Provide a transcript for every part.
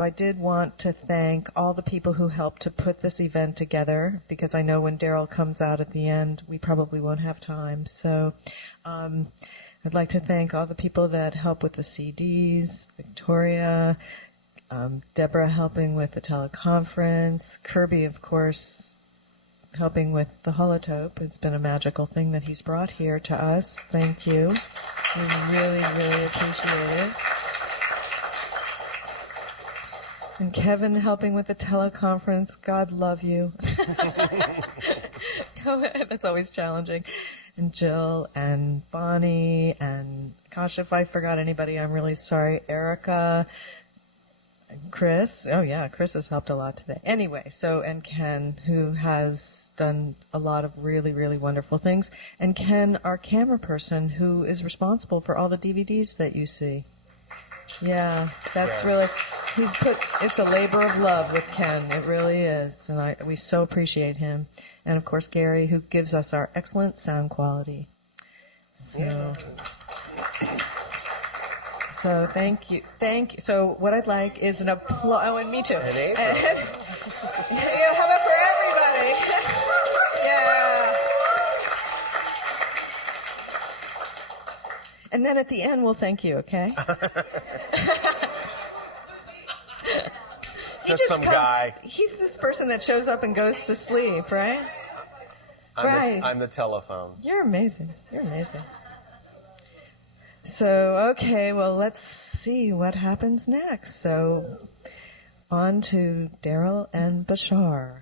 I did want to thank all the people who helped to put this event together, because I know when Darryl comes out at the end, we probably won't have time. So I'd like to thank all the people that help with the CDs, Victoria, Deborah helping with the teleconference, Kirby, of course, helping with the holotope. It's been a magical thing that he's brought here to us. Thank you. We really, really appreciate it. And Kevin helping with the teleconference. God love you. That's always challenging. And Jill and Bonnie and, gosh, if I forgot anybody, I'm really sorry. Erica and Chris. Oh, yeah, Chris has helped a lot today. Anyway, and Ken, who has done a lot of really, really wonderful things. And Ken, our camera person, who is responsible for all the DVDs that you see. Yeah, that's really, it's a labor of love with Ken. It really is. And we so appreciate him. And of course, Gary, who gives us our excellent sound quality. So thank you. So what I'd like is an applause. Oh, and me too. And yeah, how about for everybody? Yeah. And then at the end, we'll thank you, okay? Guy. He's this person that shows up and goes to sleep, right? I'm the telephone. You're amazing. You're amazing. So, okay, well, let's see what happens next. So, on to Darryl and Bashar.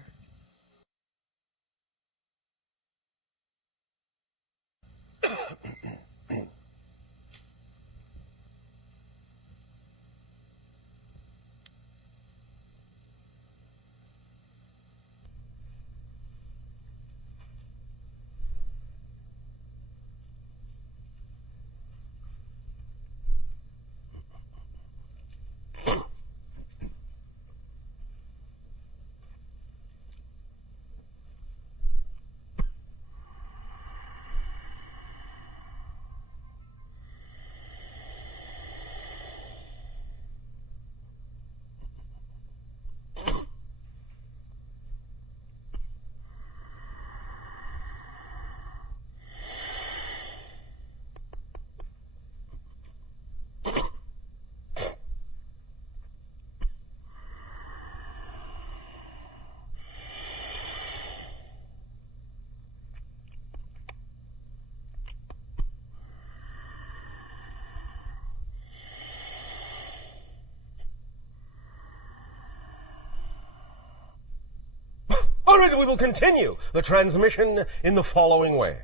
All right, we will continue the transmission in the following way.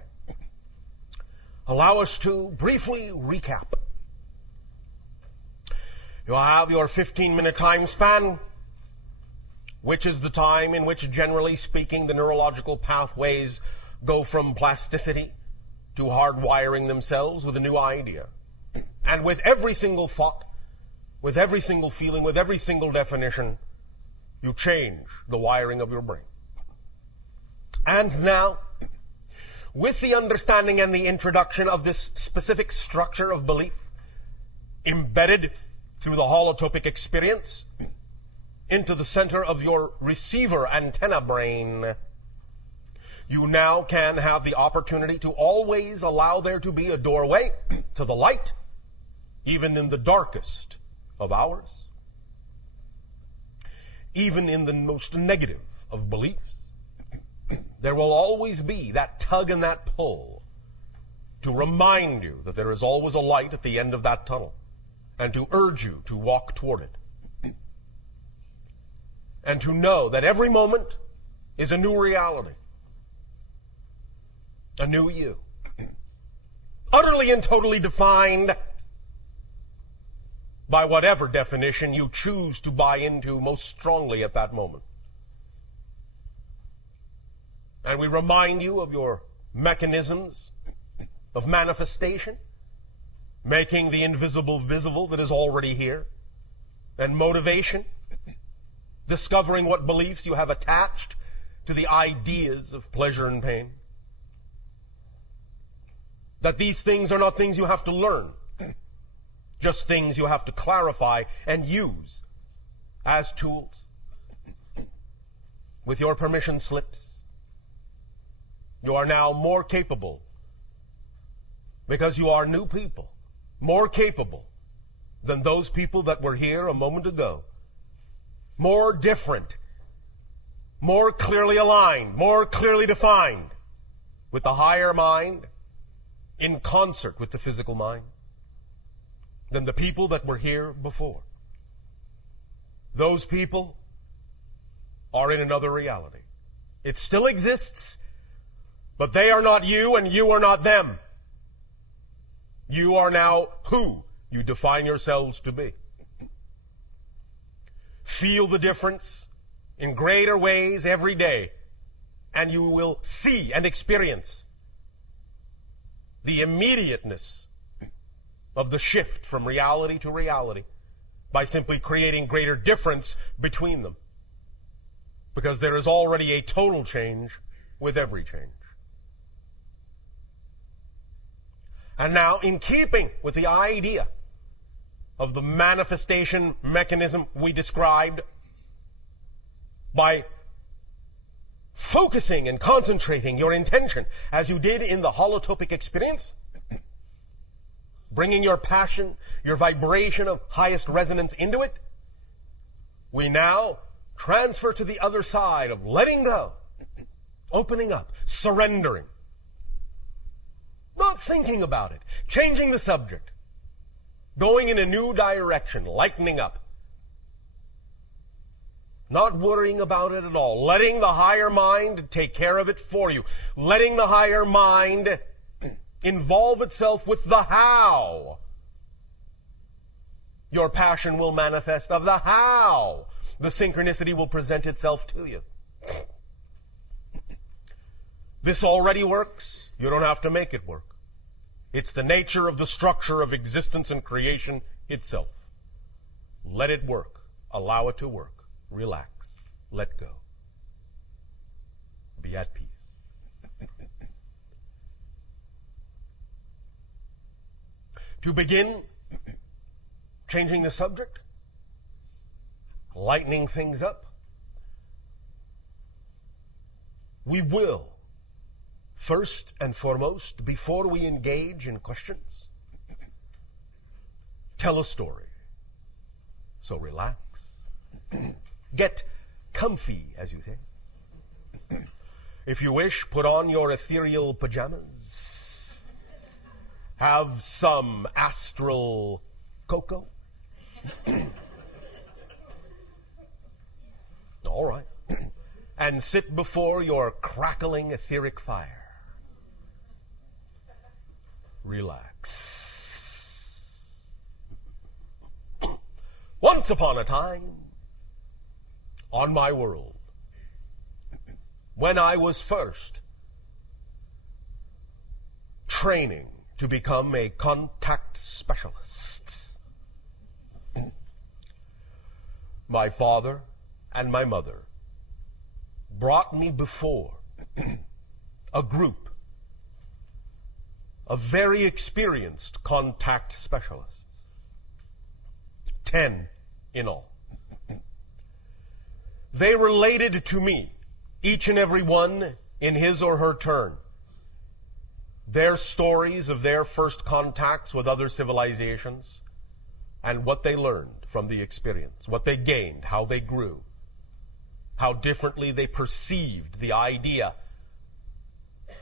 Allow us to briefly recap. You have your 15-minute time span, which is the time in which, generally speaking, the neurological pathways go from plasticity to hardwiring themselves with a new idea. And with every single thought, with every single feeling, with every single definition, you change the wiring of your brain. And now, with the understanding and the introduction of this specific structure of belief, embedded through the holotopic experience into the center of your receiver antenna brain, you now can have the opportunity to always allow there to be a doorway to the light, even in the darkest of hours, even in the most negative of beliefs. There will always be that tug and that pull to remind you that there is always a light at the end of that tunnel and to urge you to walk toward it. And to know that every moment is a new reality, a new you, utterly and totally defined by whatever definition you choose to buy into most strongly at that moment. And we remind you of your mechanisms of manifestation, making the invisible visible that is already here, and motivation, discovering what beliefs you have attached to the ideas of pleasure and pain. That these things are not things you have to learn, just things you have to clarify and use as tools, with your permission slips. You are now more capable, because you are new people, more capable than those people that were here a moment ago. More different, more clearly aligned, more clearly defined with the higher mind in concert with the physical mind than the people that were here before. Those people are in another reality. It still exists, but they are not you and you are not them. You are now who you define yourselves to be. Feel the difference in greater ways every day, and you will see and experience the immediateness of the shift from reality to reality by simply creating greater difference between them. Because there is already a total change with every change. And now, in keeping with the idea of the manifestation mechanism we described, by focusing and concentrating your intention as you did in the holotopic experience, bringing your passion, your vibration of highest resonance into it, we now transfer to the other side of letting go, opening up, surrendering, not thinking about it, changing the subject, going in a new direction, lightening up, not worrying about it at all, letting the higher mind take care of it for you, letting the higher mind involve itself with the how your passion will manifest, of the how the synchronicity will present itself to you. This already works. You don't have to make it work. It's the nature of the structure of existence and creation itself. Let it work. Allow it to work. Relax. Let go. Be at peace. To begin changing the subject, lightening things up, we will, first and foremost, before we engage in questions, tell a story. So relax. Get comfy, as you say. If you wish, put on your ethereal pajamas. Have some astral cocoa. All right. And sit before your crackling etheric fire. Relax. Once upon a time, on my world, when I was first training to become a contact specialist, my father and my mother brought me before a group of very experienced contact specialists, 10 in all. They related to me, each and every one in his or her turn, their stories of their first contacts with other civilizations and what they learned from the experience, what they gained, how they grew, how differently they perceived the idea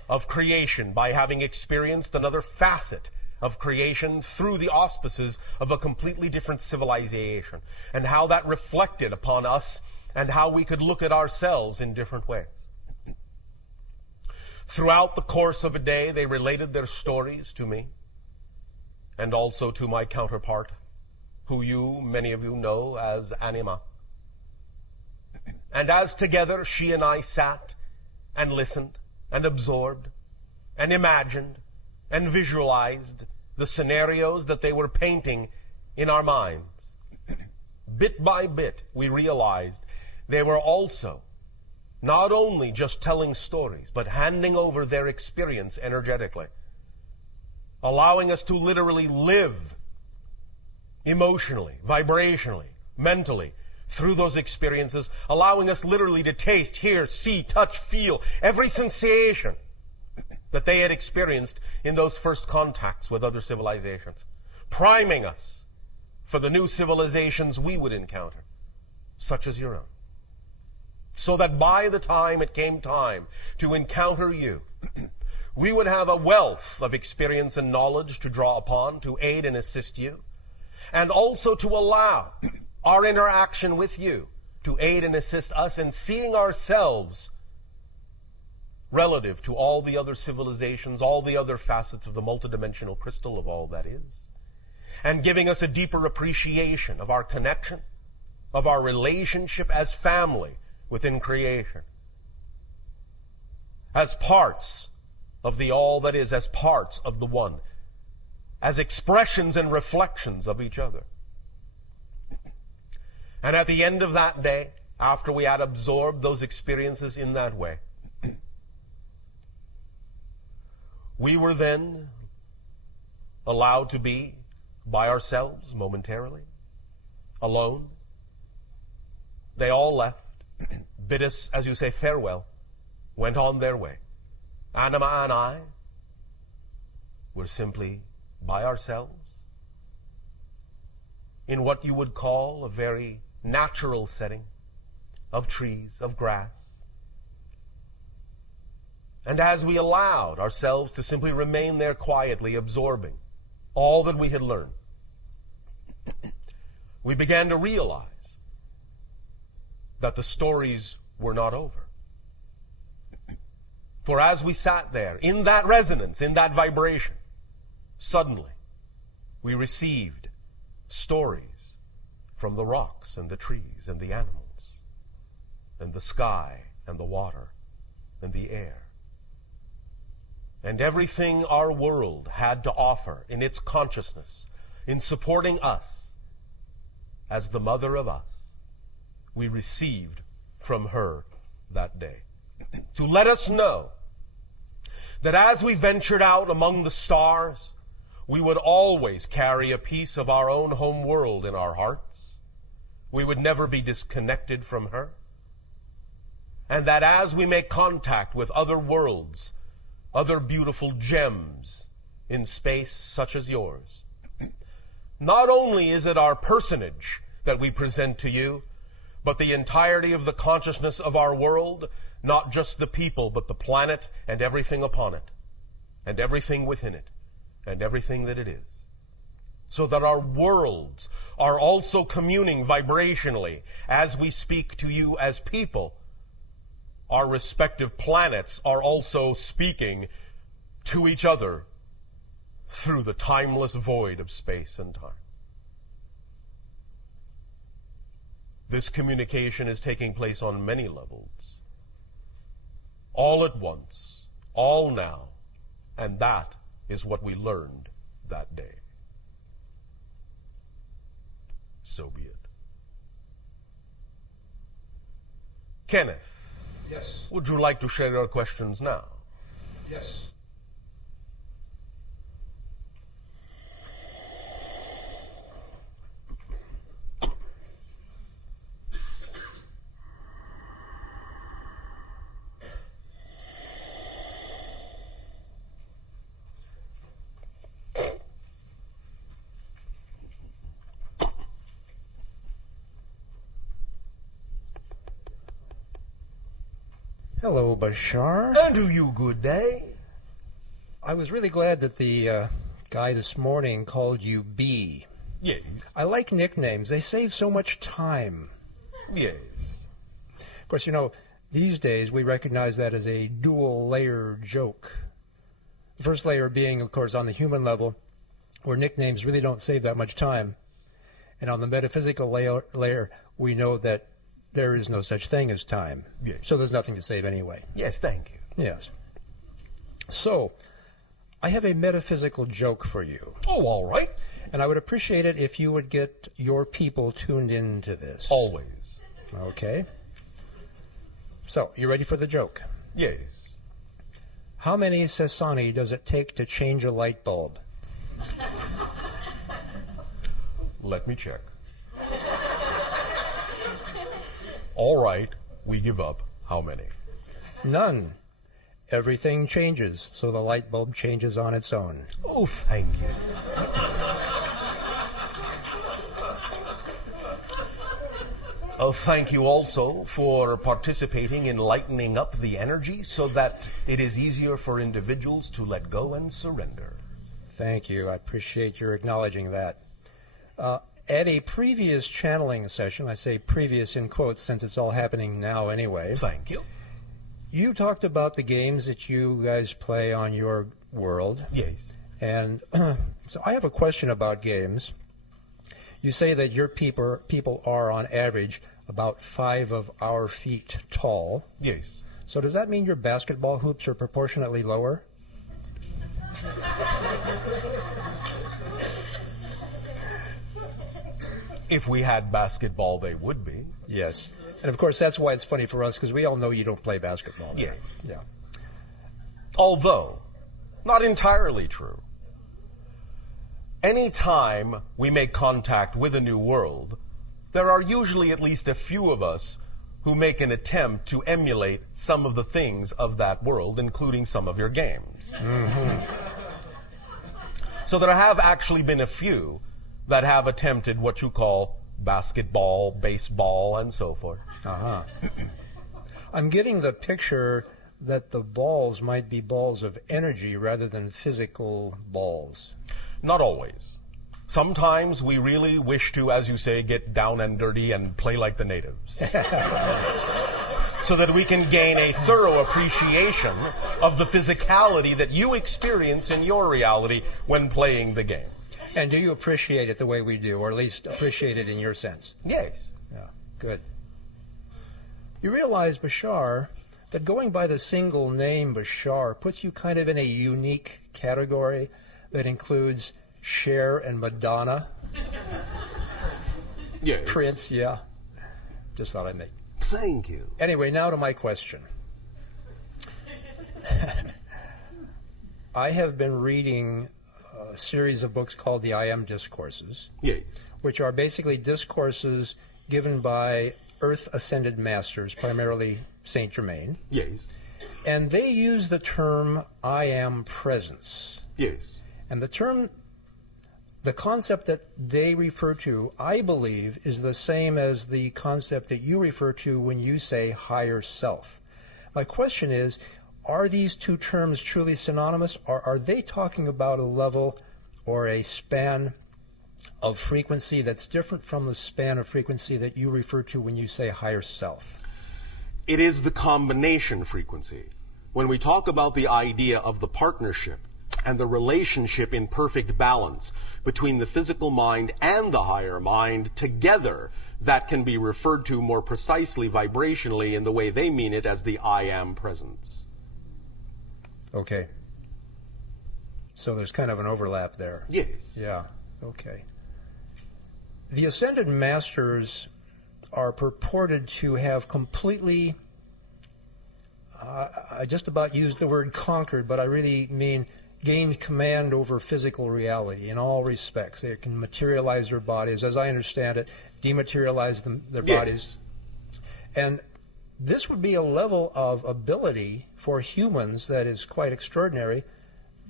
of creation by having experienced another facet of creation through the auspices of a completely different civilization, and how that reflected upon us and how we could look at ourselves in different ways. Throughout the course of a day, they related their stories to me and also to my counterpart, who many of you know as Anima. And as together she and I sat and listened and absorbed and imagined and visualized the scenarios that they were painting in our minds, bit by bit we realized they were also not only just telling stories, but handing over their experience energetically, allowing us to literally live emotionally, vibrationally, mentally, through those experiences, allowing us literally to taste, hear, see, touch, feel every sensation that they had experienced in those first contacts with other civilizations, priming us for the new civilizations we would encounter, such as your own. So that by the time it came time to encounter you, we would have a wealth of experience and knowledge to draw upon, to aid and assist you, and also to allow our interaction with you to aid and assist us in seeing ourselves relative to all the other civilizations, all the other facets of the multidimensional crystal of all that is, and giving us a deeper appreciation of our connection, of our relationship as family within creation, as parts of the all that is, as parts of the one, as expressions and reflections of each other. And at the end of that day, after we had absorbed those experiences in that way, we were then allowed to be by ourselves momentarily, alone. They all left, bid us, as you say, farewell, went on their way. Anima and I were simply by ourselves in what you would call a very natural setting of trees, of grass. And as we allowed ourselves to simply remain there quietly, absorbing all that we had learned, we began to realize that the stories were not over. For as we sat there, in that resonance, in that vibration, suddenly we received stories from the rocks and the trees and the animals and the sky and the water and the air. And everything our world had to offer in its consciousness, in supporting us as the mother of us, we received from her that day. To let us know that as we ventured out among the stars, we would always carry a piece of our own home world in our hearts. We would never be disconnected from her. And that as we make contact with other worlds, other beautiful gems in space such as yours, not only is it our personage that we present to you, but the entirety of the consciousness of our world, not just the people, but the planet and everything upon it, and everything within it, and everything that it is. So that our worlds are also communing vibrationally as we speak to you as people. Our respective planets are also speaking to each other through the timeless void of space and time. This communication is taking place on many levels, all at once, all now, and that is what we learned that day. So be it. Kenneth. Yes. Would you like to share your questions now? Yes. Hello, Bashar. And do you good day. I was really glad that the guy this morning called you B. Yes. I like nicknames. They save so much time. Yes. Of course, you know, these days we recognize that as a dual-layer joke. The first layer being, of course, on the human level, where nicknames really don't save that much time. And on the metaphysical layer, we know that there is no such thing as time. Yes. So there's nothing to save anyway. Yes, thank you. Yes. So, I have a metaphysical joke for you. Oh, all right. And I would appreciate it if you would get your people tuned into this. Always. Okay. So, you ready for the joke? Yes. How many Sasani does it take to change a light bulb? Let me check. All right, we give up. How many? None. Everything changes, so the light bulb changes on its own. Oh, thank you. Thank you also for participating in lightening up the energy so that it is easier for individuals to let go and surrender. Thank you. I appreciate your acknowledging that. At a previous channeling session, I say previous in quotes since it's all happening now anyway. Thank you. You talked about the games that you guys play on your world. Yes. And so I have a question about games. You say that your people are, on average, about 5 of our feet tall. Yes. So does that mean your basketball hoops are proportionately lower? If we had basketball, they would be. Yes. And of course, that's why it's funny for us, because we all know you don't play basketball. Yes. Yeah. Although, not entirely true. Any time we make contact with a new world, there are usually at least a few of us who make an attempt to emulate some of the things of that world, including some of your games. Mm-hmm. So there have actually been a few that have attempted what you call basketball, baseball, and so forth. Uh-huh. I'm getting the picture that the balls might be balls of energy rather than physical balls. Not always. Sometimes we really wish to, as you say, get down and dirty and play like the natives. So that we can gain a thorough appreciation of the physicality that you experience in your reality when playing the game. And do you appreciate it the way we do, or at least appreciate it in your sense? Yes. Yeah, good. You realize, Bashar, that going by the single name Bashar puts you kind of in a unique category that includes Cher and Madonna. Yes. Prince, yeah. Just thought I'd make. Thank you. Anyway, now to my question. I have been reading a series of books called the I Am Discourses, Yes. which are basically discourses given by Earth Ascended Masters, primarily Saint Germain. Yes. And they use the term I Am Presence. Yes. And the concept that they refer to, I believe, is the same as the concept that you refer to when you say higher self. My question is, are these two terms truly synonymous, or are they talking about a level or a span of frequency that's different from the span of frequency that you refer to when you say higher self? It is the combination frequency. When we talk about the idea of the partnership and the relationship in perfect balance between the physical mind and the higher mind together, that can be referred to more precisely vibrationally in the way they mean it as the I Am Presence. Okay. So there's kind of an overlap there. Yes. Yeah, okay. The Ascended Masters are purported to have completely, I just about used the word conquered, but I really mean gained command over physical reality in all respects. They can materialize their bodies, as I understand it, dematerialize their bodies. And this would be a level of ability for humans that is quite extraordinary,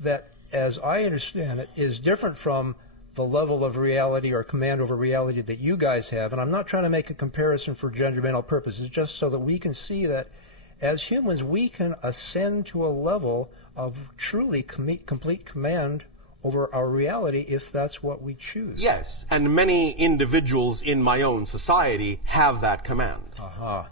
that, as I understand it, is different from the level of reality or command over reality that you guys have. And I'm not trying to make a comparison for judgmental purposes, just so that we can see that as humans we can ascend to a level of truly complete command over our reality if that's what we choose. Yes, and many individuals in my own society have that command. Aha.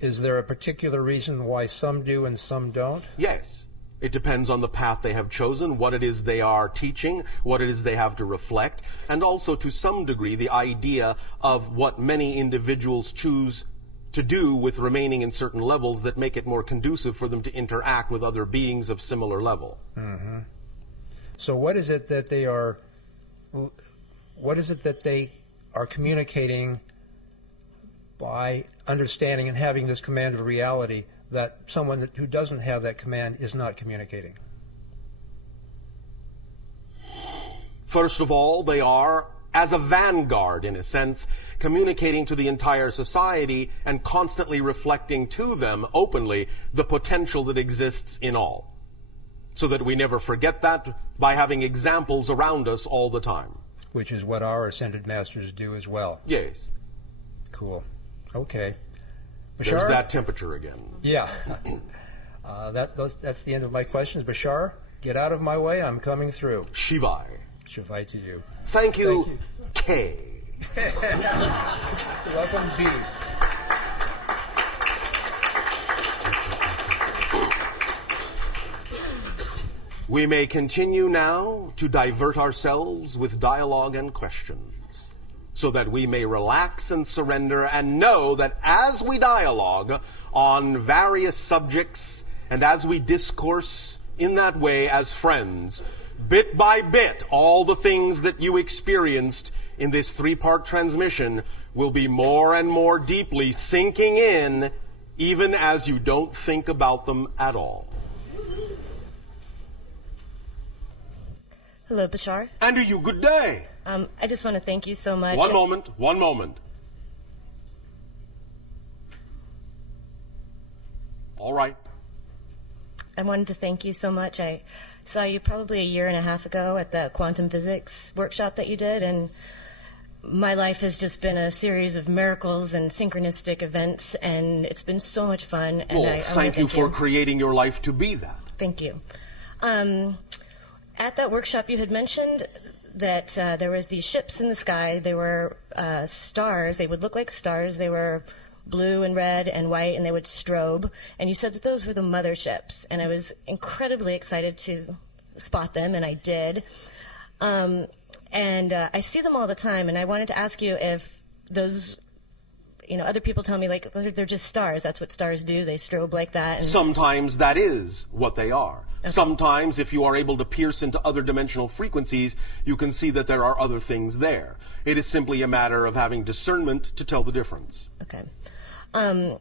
Is there a particular reason why some do and some don't? Yes. It depends on the path they have chosen, what it is they are teaching, what it is they have to reflect, and also to some degree the idea of what many individuals choose to do with remaining in certain levels that make it more conducive for them to interact with other beings of similar level. Mm-hmm. So what is it that they are communicating by understanding and having this command of reality that someone who doesn't have that command is not communicating? First of all, they are as a vanguard, in a sense, communicating to the entire society and constantly reflecting to them openly the potential that exists in all, so that we never forget that by having examples around us all the time. Which is what our ascended masters do as well. Yes. Cool. Okay. Bashar? There's that temperature again. Yeah. That's the end of my questions. Bashar, get out of my way. I'm coming through. Shivai. Shivai to you. Thank you, K. You're welcome, B. We may continue now to divert ourselves with dialogue and questions, so that we may relax and surrender and know that as we dialogue on various subjects and as we discourse in that way as friends, bit by bit, all the things that you experienced in this three-part transmission will be more and more deeply sinking in, even as you don't think about them at all. Hello, Bashar. And to you, good day. I just want to thank you so much. One moment. All right. I wanted to thank you so much. I saw you probably a year and a half ago at the quantum physics workshop that you did, and my life has just been a series of miracles and synchronistic events, and it's been so much fun. And well, I thank you for creating your life to be that. Thank you. At that workshop, you had mentioned that there was these ships in the sky. They were stars. They would look like stars. They were blue and red and white, and they would strobe. And you said that those were the motherships. And I was incredibly excited to spot them, and I did. And I see them all the time, and I wanted to ask you if those, other people tell me, like, they're just stars. That's what stars do. They strobe like that. And sometimes that is what they are. Okay. Sometimes, if you are able to pierce into other dimensional frequencies, you can see that there are other things there. It is simply a matter of having discernment to tell the difference. Okay. A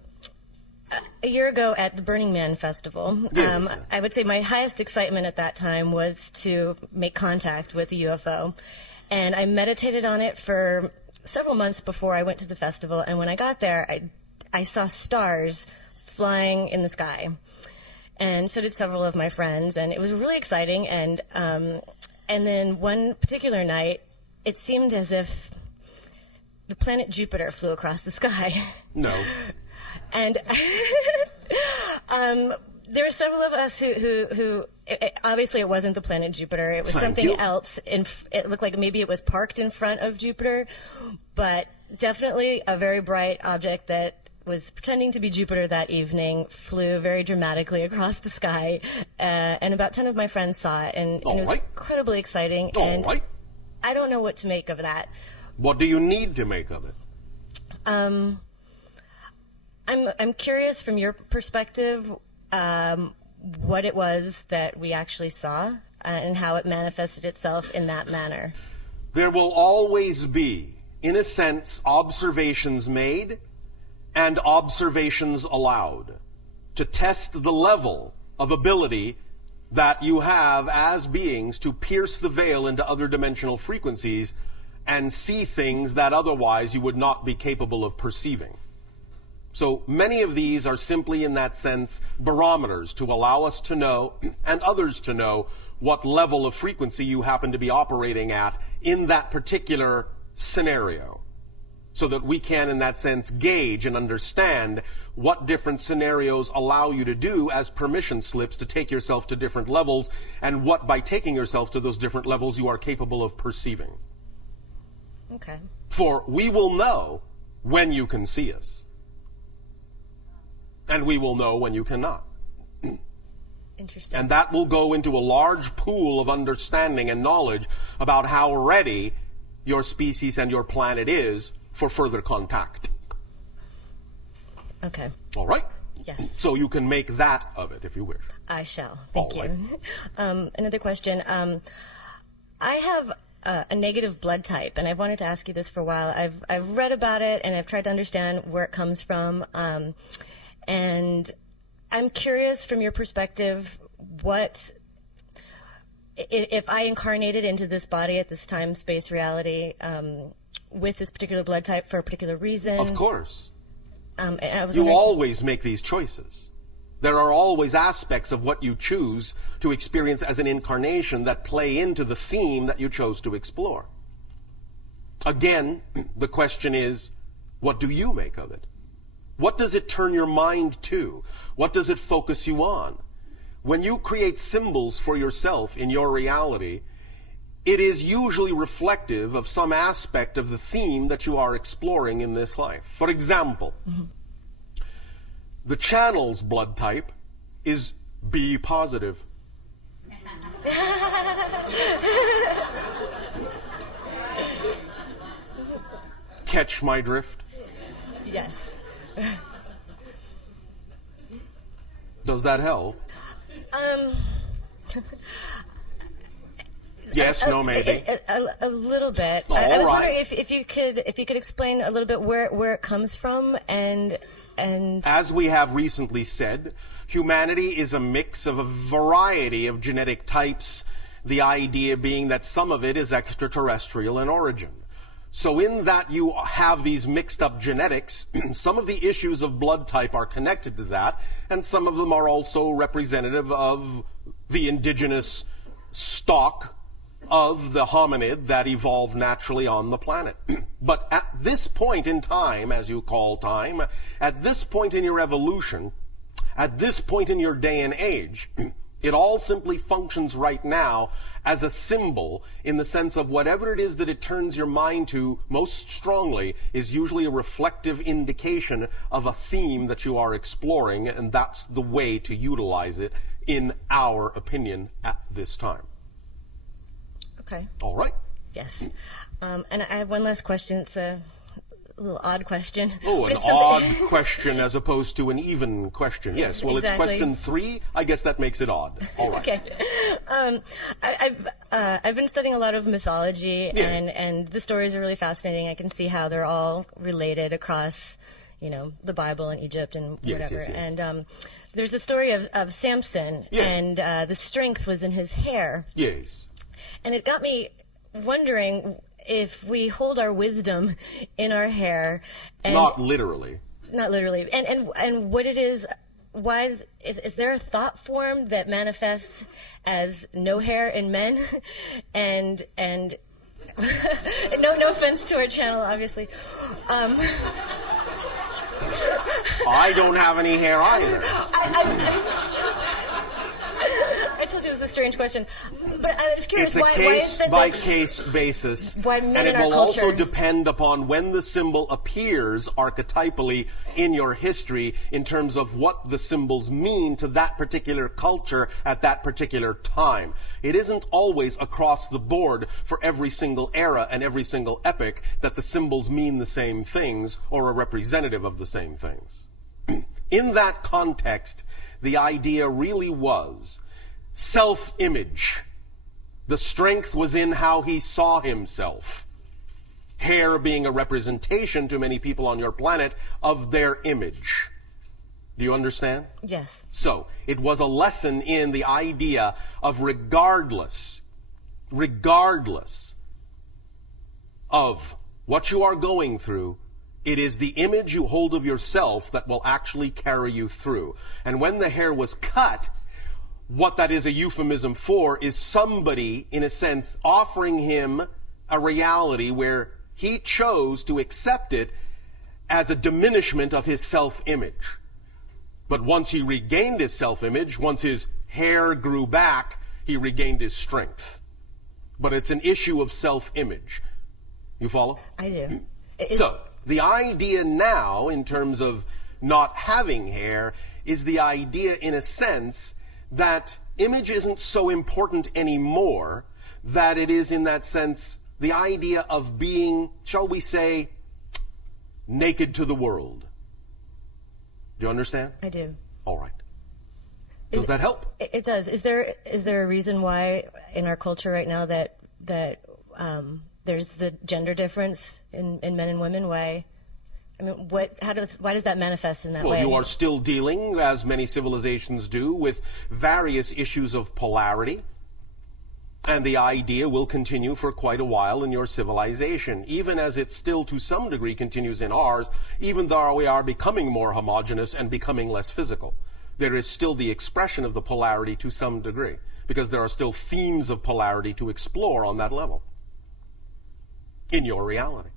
year ago at the Burning Man Festival, yes. I would say my highest excitement at that time was to make contact with a UFO. And I meditated on it for several months before I went to the festival. And when I got there, I saw stars flying in the sky. And so did several of my friends, and it was really exciting. And then one particular night, it seemed as if the planet Jupiter flew across the sky. No. And there were several of us who obviously it wasn't the planet Jupiter. It was something else. It looked like maybe it was parked in front of Jupiter, but definitely a very bright object that was pretending to be Jupiter that evening, flew very dramatically across the sky, and about 10 of my friends saw it, and it was incredibly exciting. And I don't know what to make of that. What do you need to make of it? I'm curious from your perspective what it was that we actually saw and how it manifested itself in that manner. There will always be, in a sense, observations made and observations allowed to test the level of ability that you have as beings to pierce the veil into other dimensional frequencies and see things that otherwise you would not be capable of perceiving. So many of these are simply, in that sense, barometers to allow us to know and others to know what level of frequency you happen to be operating at in that particular scenario, so that we can, in that sense, gauge and understand what different scenarios allow you to do as permission slips to take yourself to different levels, and what, by taking yourself to those different levels, you are capable of perceiving. Okay. For we will know when you can see us, and we will know when you cannot. Interesting. And that will go into a large pool of understanding and knowledge about how ready your species and your planet is for further contact. Okay. All right? Yes. So you can make that of it if you wish. I shall. Thank All you. right. Another question. I have a negative blood type, and I've wanted to ask you this for a while. I've read about it, and I've tried to understand where it comes from. And I'm curious, from your perspective, what if I incarnated into this body at this time, space, reality, with this particular blood type for a particular reason. Of course. You always make these choices. There are always aspects of what you choose to experience as an incarnation that play into the theme that you chose to explore. Again, the question is, what do you make of it? What does it turn your mind to? What does it focus you on? When you create symbols for yourself in your reality, it is usually reflective of some aspect of the theme that you are exploring in this life. For example, the channel's blood type is B positive. Catch my drift? Yes. Does that help? Yes, no, maybe. A little bit. All I was right. wondering if you could explain a little bit where it comes from and as we have recently said, humanity is a mix of a variety of genetic types, the idea being that some of it is extraterrestrial in origin. So in that you have these mixed up genetics, some of the issues of blood type are connected to that, and some of them are also representative of the indigenous stock of the hominid that evolved naturally on the planet. But at this point in time, as you call time, at this point in your evolution, at this point in your day and age, it all simply functions right now as a symbol in the sense of whatever it is that it turns your mind to most strongly is usually a reflective indication of a theme that you are exploring, and that's the way to utilize it, in our opinion, at this time. Okay. All right. Yes. And I have one last question. It's a little odd question. Oh, but an it's something- odd question as opposed to an even question. Yes, well, Exactly. It's question 3. I guess that makes it odd. All right. Okay. I've been studying a lot of mythology, Yeah. and the stories are really fascinating. I can see how they're all related across, the Bible and Egypt and Yes, whatever. yes, yes. And there's a story of Samson, Yeah. and the strength was in his hair. Yes. And it got me wondering if we hold our wisdom in our hair. And Not literally. Not literally. And what it is, why, is there a thought form that manifests as no hair in men? and no offense to our channel, obviously. I don't have any hair either. I told you it was a strange question, but I was curious It's a why is that case-by-case basis, Why men and it in our will also culture- depend upon when the symbol appears archetypally in your history in terms of what the symbols mean to that particular culture at that particular time. It isn't always across the board for every single era and every single epoch that the symbols mean the same things or are representative of the same things. In that context, the idea really was self-image. The strength was in how he saw himself. Hair being a representation to many people on your planet of their image. Do you understand? Yes. So, it was a lesson in the idea of regardless of what you are going through, it is the image you hold of yourself that will actually carry you through. And when the hair was cut, what that is a euphemism for is somebody, in a sense, offering him a reality where he chose to accept it as a diminishment of his self-image. But once he regained his self-image, once his hair grew back, he regained his strength. But it's an issue of self-image. You follow? I do. So, the idea now, in terms of not having hair, is the idea, in a sense, that image isn't so important anymore, that it is, in that sense, the idea of being, shall we say, naked to the world. Do you understand? I do. All right. Does that help? It does. Is there a reason why in our culture right now that there's the gender difference in men and women? Why? I mean, why does that manifest in that way? Well, you are still dealing, as many civilizations do, with various issues of polarity. And the idea will continue for quite a while in your civilization, even as it still to some degree continues in ours, even though we are becoming more homogeneous and becoming less physical. There is still the expression of the polarity to some degree, because there are still themes of polarity to explore on that level in your reality.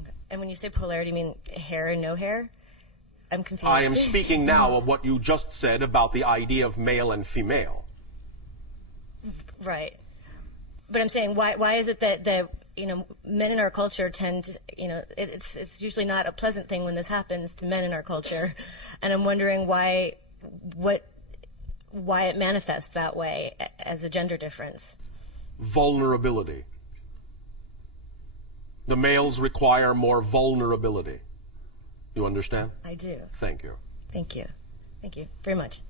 Okay. And when you say polarity, you mean hair and no hair? I'm confused. I am speaking now of what you just said about the idea of male and female. Right. But I'm saying, why is it that men in our culture tend to, it's usually not a pleasant thing when this happens to men in our culture, and I'm wondering why it manifests that way as a gender difference. Vulnerability. The males require more vulnerability. You understand? I do. Thank you. Thank you. Thank you very much.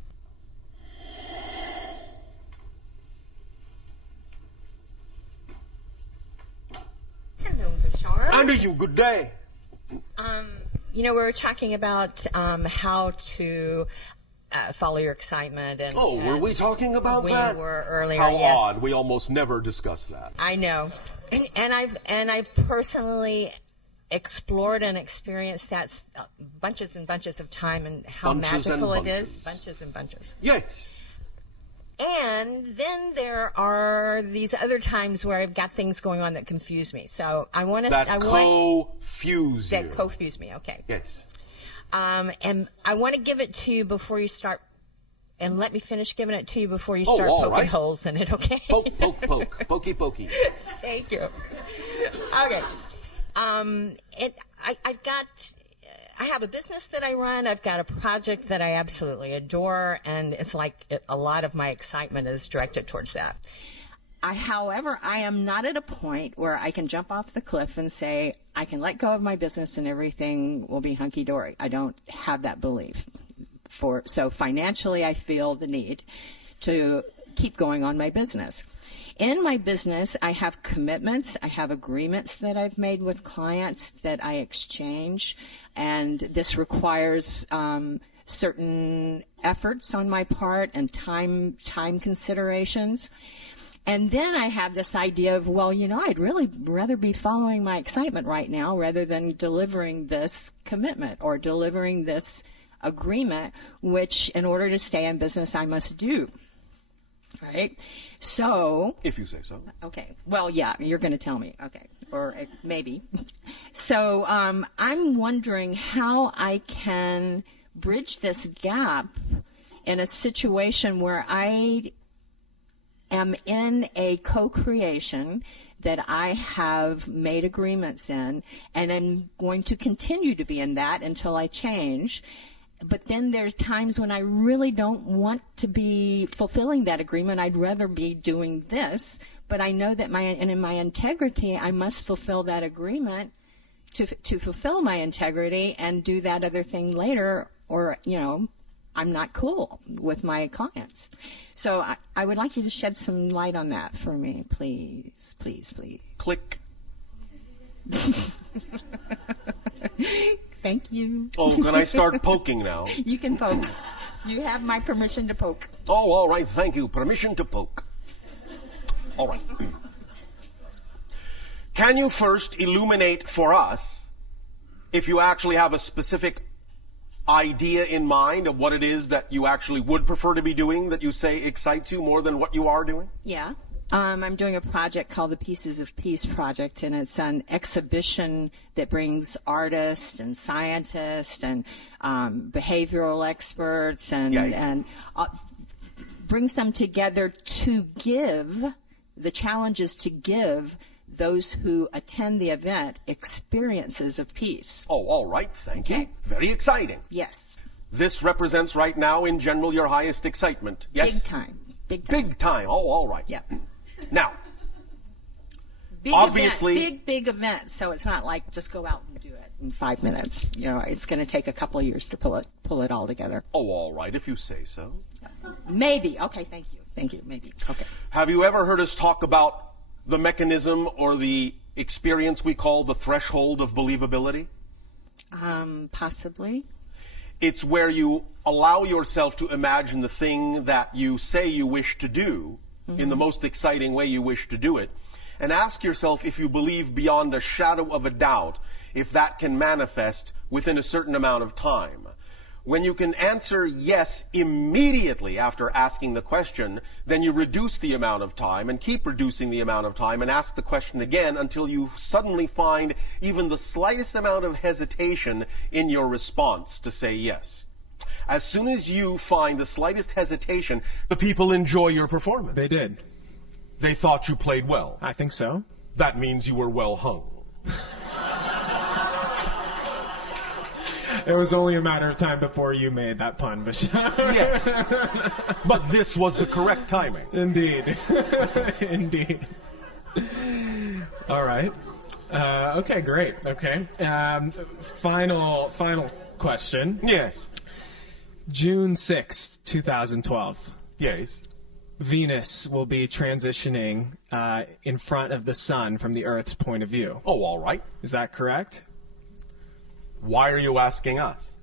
Hello, Bashar. And you, good day. We were talking about how to follow your excitement. And were we talking about that? We were earlier. How yes. odd. We almost never discuss that. I know, and I've personally explored and experienced that bunches and bunches of time, and how magical it is. Bunches and bunches. Yes. And then there are these other times where I've got things going on that confuse me. So I want to... That confuse you. That confuse me, okay. Yes. And I want to give it to you before you start... And let me finish giving it to you before you start poking holes in it, okay? Poke, poke, poke. Pokey, pokey. Thank you. Okay. I have a business that I run. I've got a project that I absolutely adore, and it's like a lot of my excitement is directed towards that. However, I am not at a point where I can jump off the cliff and say, I can let go of my business and everything will be hunky-dory. I don't have that belief. So financially, I feel the need to keep going on my business. In my business, I have commitments, I have agreements that I've made with clients that I exchange, and this requires certain efforts on my part and time considerations. And then I have this idea of, I'd really rather be following my excitement right now rather than delivering this commitment or delivering this agreement, which in order to stay in business, I must do. Right? So... If you say so. Okay. Well, yeah, you're going to tell me. Okay. Or maybe. So I'm wondering how I can bridge this gap in a situation where I am in a co-creation that I have made agreements in, and I'm going to continue to be in that until I change. But then there's times when I really don't want to be fulfilling that agreement. I'd rather be doing this, but I know that in my integrity, I must fulfill that agreement to fulfill my integrity and do that other thing later, or, I'm not cool with my clients. So I would like you to shed some light on that for me, please, please, please. Click. Thank you. Oh, can I start poking now? You can poke. You have my permission to poke. Oh, all right. Thank you. Permission to poke. All right. Can you first illuminate for us, if you actually have a specific idea in mind of what it is that you actually would prefer to be doing, that you say excites you more than what you are doing? Yeah. I'm doing a project called the Pieces of Peace Project, and it's an exhibition that brings artists and scientists and behavioral experts and brings them together to give the challenges to give those who attend the event experiences of peace. Oh, all right. Thank you. Okay. Very exciting. Yes. This represents right now, in general, your highest excitement. Yes? Big time. Big time. Big time. Oh, all right. Yeah. Now, Big obviously... event, big event, so it's not like just go out and do it in 5 minutes. It's going to take a couple of years to pull it all together. Oh, all right, if you say so. Maybe. Okay, thank you. Thank you, maybe. Okay. Have you ever heard us talk about the mechanism or the experience we call the threshold of believability? Possibly. It's where you allow yourself to imagine the thing that you say you wish to do, in the most exciting way you wish to do it, and ask yourself if you believe beyond a shadow of a doubt if that can manifest within a certain amount of time. When you can answer yes immediately after asking the question, then you reduce the amount of time and keep reducing the amount of time and ask the question again until you suddenly find even the slightest amount of hesitation in your response to say yes. As soon as you find the slightest hesitation, the people enjoy your performance. They did. They thought you played well. I think so. That means you were well hung. It was only a matter of time before you made that pun, Bashar. Yes. But this was the correct timing. Indeed. Indeed. All right. Okay, great. Okay. Final question. Yes. June 6th, 2012. Yes. Venus will be transitioning in front of the sun from the Earth's point of view. Oh, all right. Is that correct? Why are you asking us?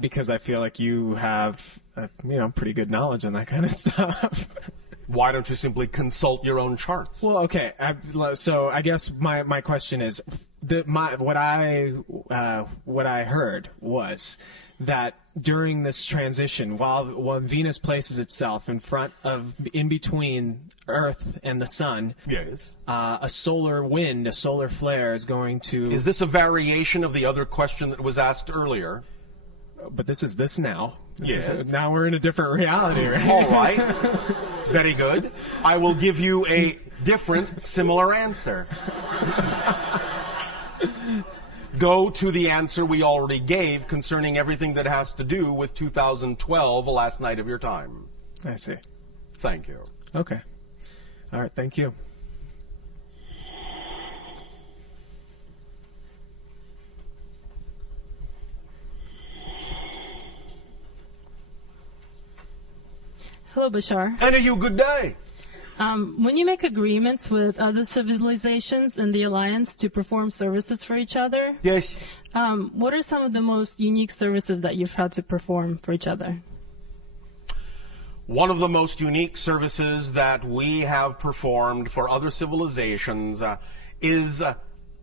Because I feel like you have, pretty good knowledge on that kind of stuff. Why don't you simply consult your own charts? Well, okay. So I guess my question is, what I heard was that during this transition, while Venus places itself in between Earth and the sun, yes, a solar wind, a solar flare is going to... Is this a variation of the other question that was asked earlier? But this is this now. Yes. Now we're in a different reality, right? All right. Very good. I will give you a different, similar answer. Go to the answer we already gave concerning everything that has to do with 2012, the last night of your time. I see. Thank you. Okay. All right, thank you. Hello, Bashar. And a you good day. When you make agreements with other civilizations in the Alliance to perform services for each other, yes, what are some of the most unique services that you've had to perform for each other? One of the most unique services that we have performed for other civilizations is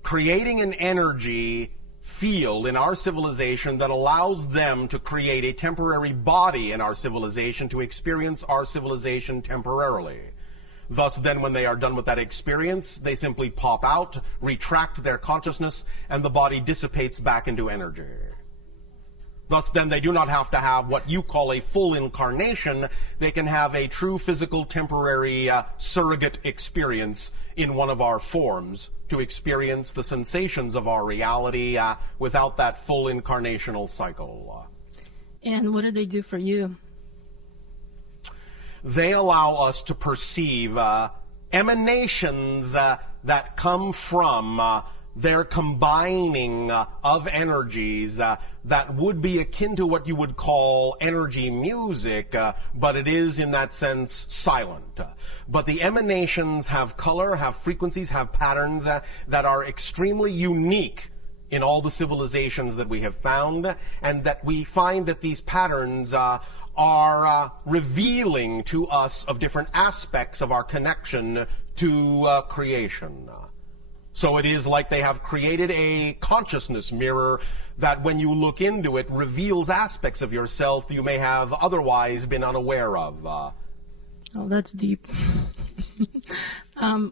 creating an energy field in our civilization that allows them to create a temporary body in our civilization to experience our civilization temporarily. Thus, then, when they are done with that experience, they simply pop out, retract their consciousness, and the body dissipates back into energy. Thus, then, they do not have to have what you call a full incarnation. They can have a true physical temporary surrogate experience in one of our forms to experience the sensations of our reality without that full incarnational cycle. And what do they do for you? They allow us to perceive emanations that come from their combining of energies that would be akin to what you would call energy music, but it is in that sense silent. But the emanations have color, have frequencies, have patterns that are extremely unique in all the civilizations that we have found, and that we find that these patterns are revealing to us of different aspects of our connection to creation. So it is like they have created a consciousness mirror that when you look into it reveals aspects of yourself that you may have otherwise been unaware of. Oh, that's deep.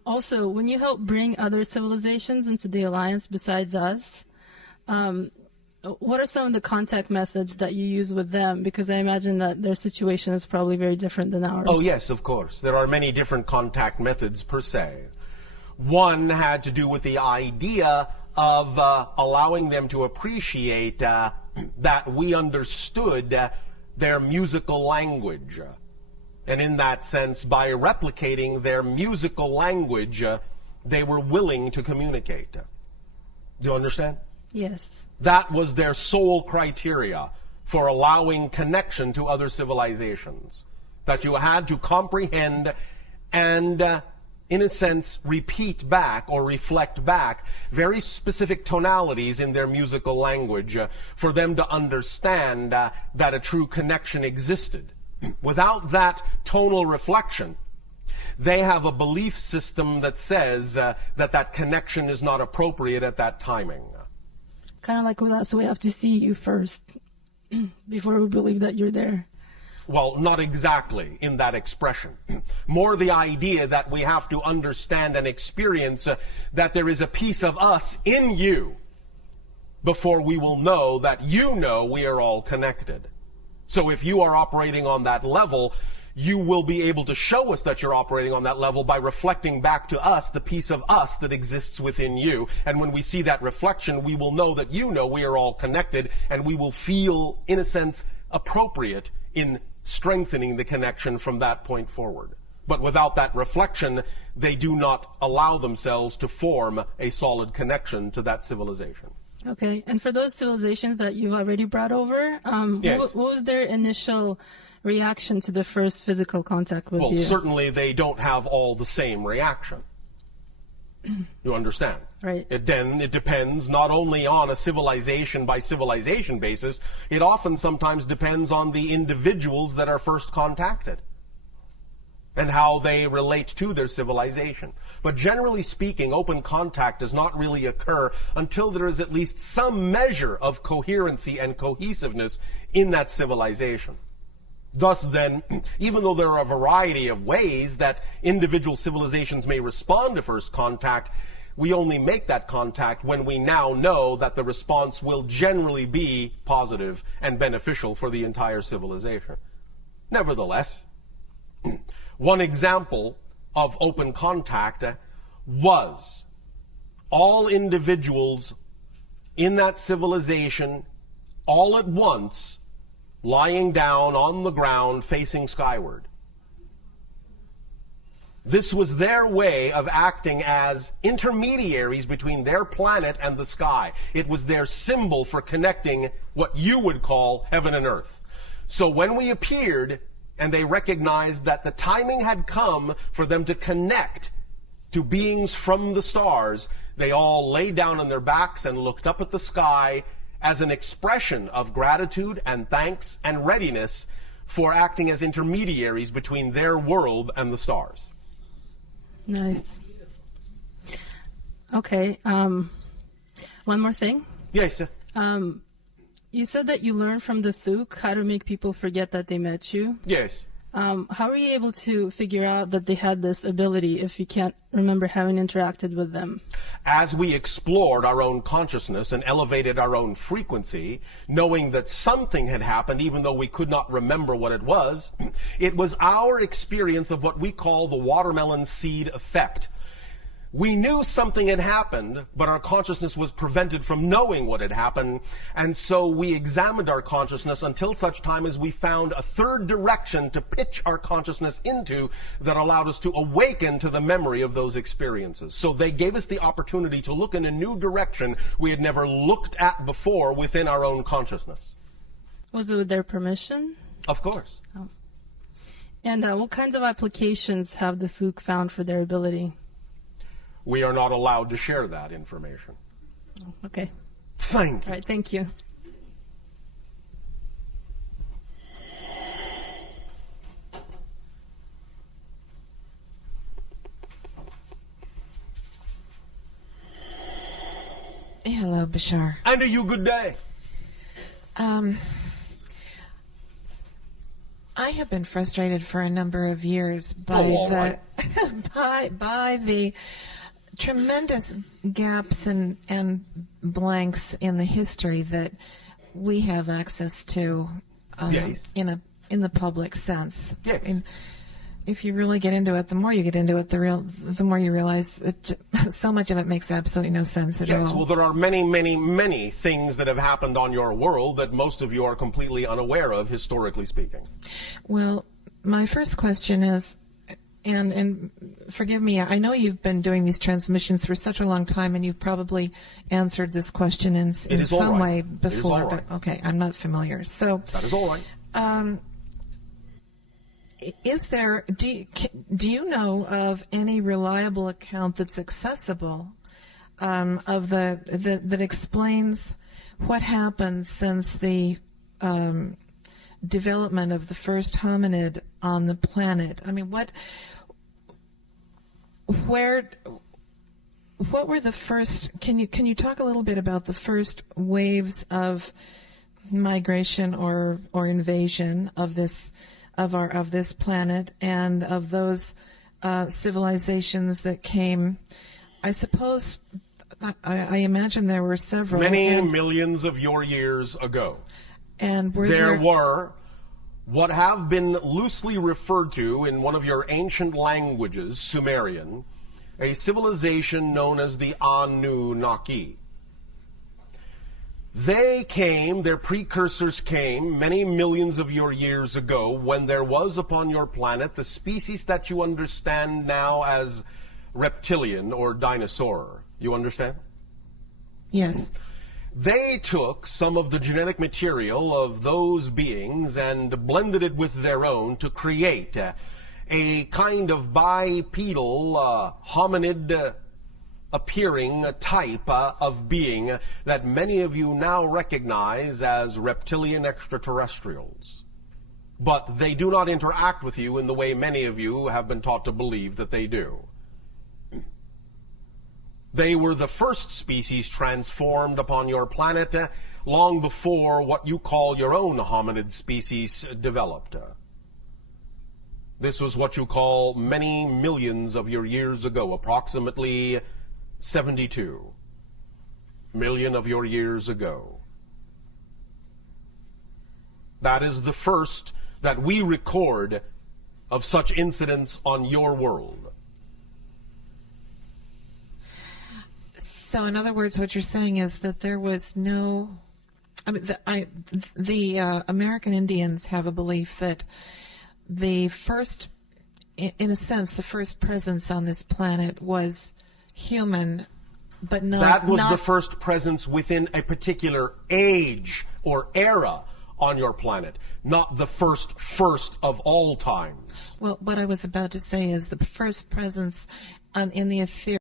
Also, when you help bring other civilizations into the Alliance besides us, what are some of the contact methods that you use with them? Because I imagine that their situation is probably very different than ours. Oh, yes, of course. There are many different contact methods per se. One had to do with the idea of allowing them to appreciate that we understood their musical language. And in that sense, by replicating their musical language, they were willing to communicate. Do you understand? Yes. That was their sole criteria for allowing connection to other civilizations. That you had to comprehend and, in a sense, repeat back or reflect back very specific tonalities in their musical language for them to understand that a true connection existed. Without that tonal reflection, they have a belief system that says that connection is not appropriate at that timing. Kind of like with us, we have to see you first before we believe that you're there. Well, not exactly in that expression. More the idea that we have to understand and experience that there is a piece of us in you before we will know that you know we are all connected. So if you are operating on that level, you will be able to show us that you're operating on that level by reflecting back to us the piece of us that exists within you. And when we see that reflection, we will know that you know we are all connected, and we will feel, in a sense, appropriate in strengthening the connection from that point forward. But without that reflection, they do not allow themselves to form a solid connection to that civilization. Okay, and for those civilizations that you've already brought over, Yes. what was their initial reaction to the first physical contact with you? Well, certainly they don't have all the same reaction. You understand? Right. It depends not only on a civilization by civilization basis, it often sometimes depends on the individuals that are first contacted and how they relate to their civilization. But generally speaking, open contact does not really occur until there is at least some measure of coherency and cohesiveness in that civilization. Thus then, even though there are a variety of ways that individual civilizations may respond to first contact, we only make that contact when we now know that the response will generally be positive and beneficial for the entire civilization. Nevertheless, one example of open contact was all individuals in that civilization all at once lying down on the ground facing skyward. This was their way of acting as intermediaries between their planet and the sky. It was their symbol for connecting what you would call heaven and earth. So when we appeared and they recognized that the timing had come for them to connect to beings from the stars, they all lay down on their backs and looked up at the sky as an expression of gratitude and thanks and readiness for acting as intermediaries between their world and the stars. Nice. Okay. One more thing. Yes, sir. You said that you learned from the Thuk how to make people forget that they met you. Yes. How were you able to figure out that they had this ability if you can't remember having interacted with them? As we explored our own consciousness and elevated our own frequency, knowing that something had happened even though we could not remember what it was our experience of what we call the watermelon seed effect. We knew something had happened, but our consciousness was prevented from knowing what had happened, and so we examined our consciousness until such time as we found a third direction to pitch our consciousness into that allowed us to awaken to the memory of those experiences. So they gave us the opportunity to look in a new direction we had never looked at before within our own consciousness. Was it with their permission? Of course. Oh. And what kinds of applications have the Thuk found for their ability? We are not allowed to share that information. Okay. Thank you. All right, thank you. Hello, Bashar. And a you good day. I have been frustrated for a number of years by by the tremendous gaps and blanks in the history that we have access to Yes. in the public sense. Yes. I mean, if you really get into it, the more you get into it, the more you realize that so much of it makes absolutely no sense at Yes, all. well, there are many, many, many things that have happened on your world that most of you are completely unaware of, historically speaking. Well, my first question is, and forgive me, I know you've been doing these transmissions for such a long time, and you've probably answered this question in some way before. But okay, I'm not familiar. So that is all right. Is there? Do you know of any reliable account that's accessible of that explains what happened since the development of the first hominid on the planet? I mean, what were the first? Can you talk a little bit about the first waves of migration or invasion of this planet, and of those civilizations that came? I suppose, I imagine there were several. Many millions of your years ago. And there were what have been loosely referred to in one of your ancient languages, Sumerian, a civilization known as the Anunnaki. They came, their precursors came, many millions of your years ago, when there was upon your planet the species that you understand now as reptilian or dinosaur. You understand? Yes. They took some of the genetic material of those beings and blended it with their own to create a kind of bipedal, hominid appearing type of being that many of you now recognize as reptilian extraterrestrials. But they do not interact with you in the way many of you have been taught to believe that they do. They were the first species transformed upon your planet long before what you call your own hominid species developed. This was what you call many millions of your years ago, approximately 72 million of your years ago. That is the first that we record of such incidents on your world. So, in other words, what you're saying is that there was no. I mean, the American Indians have a belief that the first, in a sense, the first presence on this planet was human, but not. That was the first presence within a particular age or era on your planet, not the first of all times. Well, what I was about to say is the first presence in the ethereal